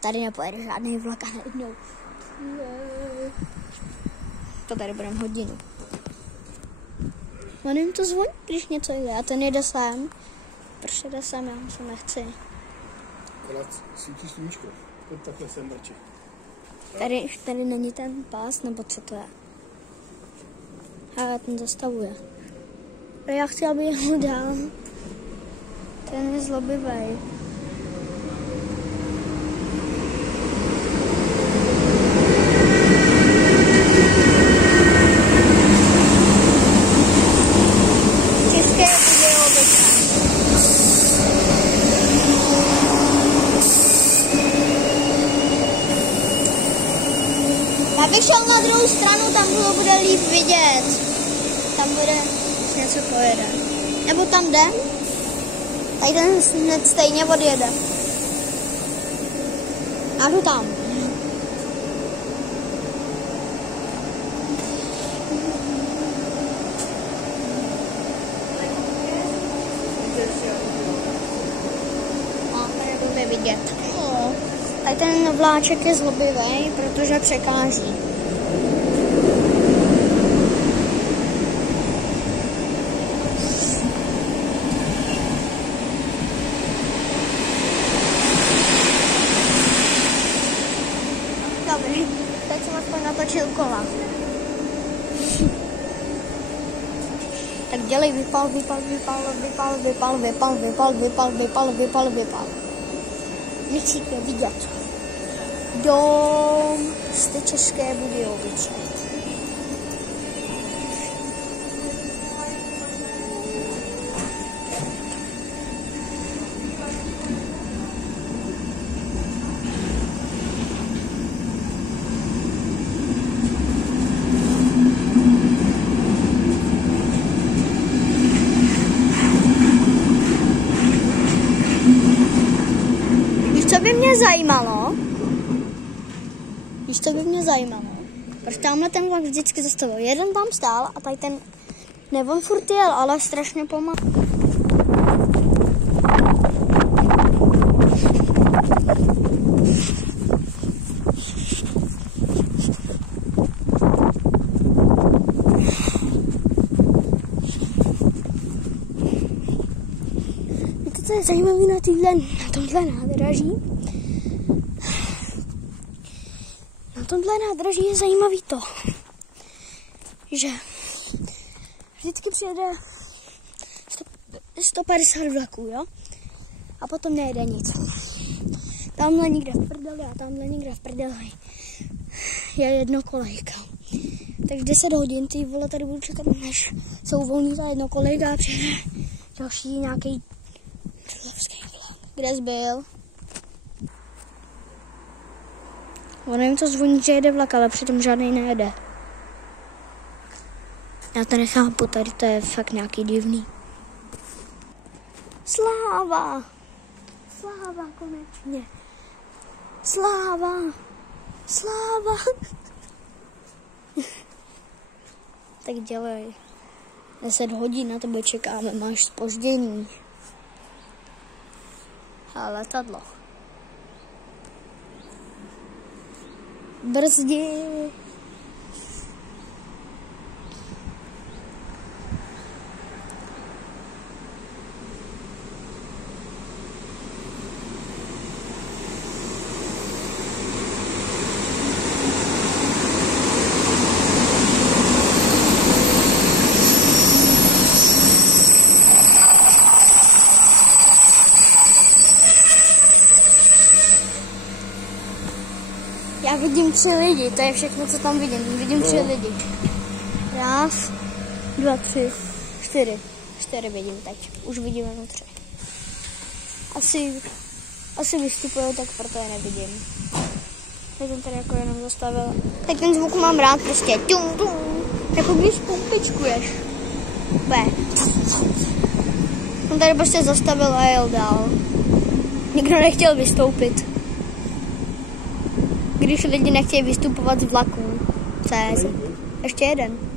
Tady nepojede žádný vlak a najednou. To tady budeme hodinu. On jim to zvoní, když něco jde. A ten jede sem. Proč jede sem? Já se nechci. Akorát svítí sluníčko. Pojď takhle sem, brči. Tady není ten pás, nebo co to je? A ten zastavuje. Já chci, aby jel dál. Ten je zlobivý. Já bych šel na druhou stranu, tam to bude líp vidět. Tam bude něco pojede. Nebo tam jde? Tady ten hned stejně odjede. A jdu tam. A tady bude vidět. Tady ten vláček je zlobivý, protože překáží. Dobrý, teď jsem aspoň natočil kola. Tak dělej vypal. Nechcíte vidět. Dom z České Budějovice. Co by mě zajímalo? Víš, co by mě zajímalo? Proč tamhle ten vlak vždycky zastavil? Jeden tam stál a tady ten, ne, on furt jel, ale strašně pomalu. Víte, co je zajímavé na tomhle nádraží? Na tomhle nádraží je zajímavý to, že vždycky přijede 150 vlaků, jo? A potom nejede nic. Tamhle někde v prdeli a tamhle někde v prdeli je jednokolejka. Takže 10 hodin ty vole tady budu čekat, než se uvolní ta jednokolejka a přijede další nějaký trlovský vlak. Kde jsi byl? Ono jim to zvoní, že jede vlak, ale přitom žádný nejede. Já to nechápu, tady to je fakt nějaký divný. Sláva! Sláva konečně! Sláva! Sláva! Tak dělej. 10 hodin na tebe čekáme, máš zpoždění. A letadlo. Brzdi. Já vidím 3 lidi, to je všechno, co tam vidím. Vidím 3 lidi. 1, 2, 3, 4. 4 vidím teď. Už vidím jenom 3. Asi vystupují, tak proto je nevidím. Teď jsem tady jako jenom zastavil. Tak ten zvuk mám rád prostě. Tum, tum. Jako když pumpičkuješ. On tady prostě zastavil a jel dál. Nikdo nechtěl vystoupit. Když lidi nechtějí vystupovat z vlaků. Co je? Ještě jeden.